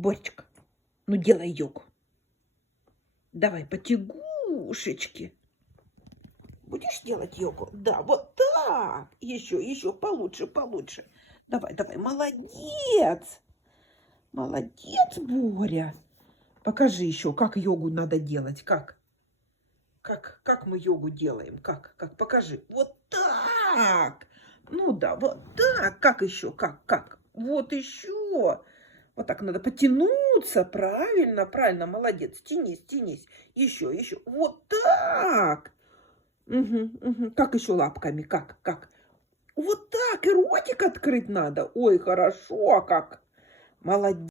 Боречка, ну делай йогу. Давай потягушечки. Будешь делать йогу? Да, вот так. Еще получше, получше. Давай, давай, молодец. Молодец, Боря. Покажи еще, как йогу надо делать. Как мы йогу делаем? Как? Покажи. Вот так. Ну да, вот так. Как еще? Как? Вот еще. Вот так надо потянуться. Правильно, правильно. Молодец. Тянись. Еще. Вот так. Угу. Как еще лапками? Как? Вот так. И ротик открыть надо. Ой, хорошо. Как? Молодец.